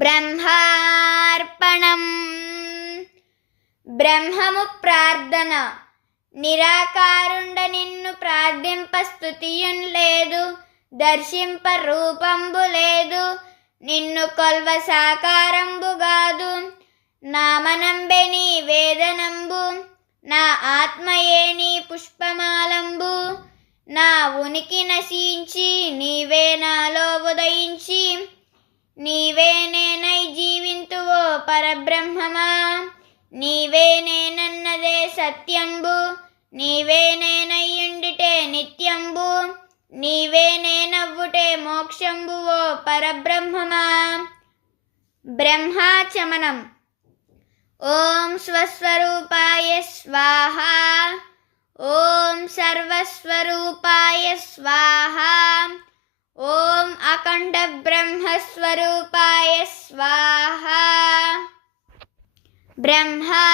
బ్రహ్మార్పణం. బ్రహ్మము ప్రార్థన. నిరాకారుండ నిన్ను ప్రార్థింప స్థుతియున్ లేదు దర్శింప రూపంబు లేదు నిన్ను కొల్వ సాకారంబుగాదు నామనంబె నీ వేదనంబు నా ఆత్మయే నీ పుష్పమాలంబు. నా ఉనికి నశించి నీవే నాలో ఉదయించి పరబ్రహ్మమా? నీవే నేనన్నదే సత్యంబు నీవే నేనయ్యుండిటే నిత్యంబు నీవే నేనవ్వుటే మోక్షంబు ఓ పరబ్రహ్మమా? బ్రహ్మాచమనం. ఓం స్వస్వరూపాయ స్వాహ. ఓం సర్వస్వరూపాయ స్వాహ. ఓం అఖండ బ్రహ్మస్వరూపాయ స్వాహ. బ్రహ్మా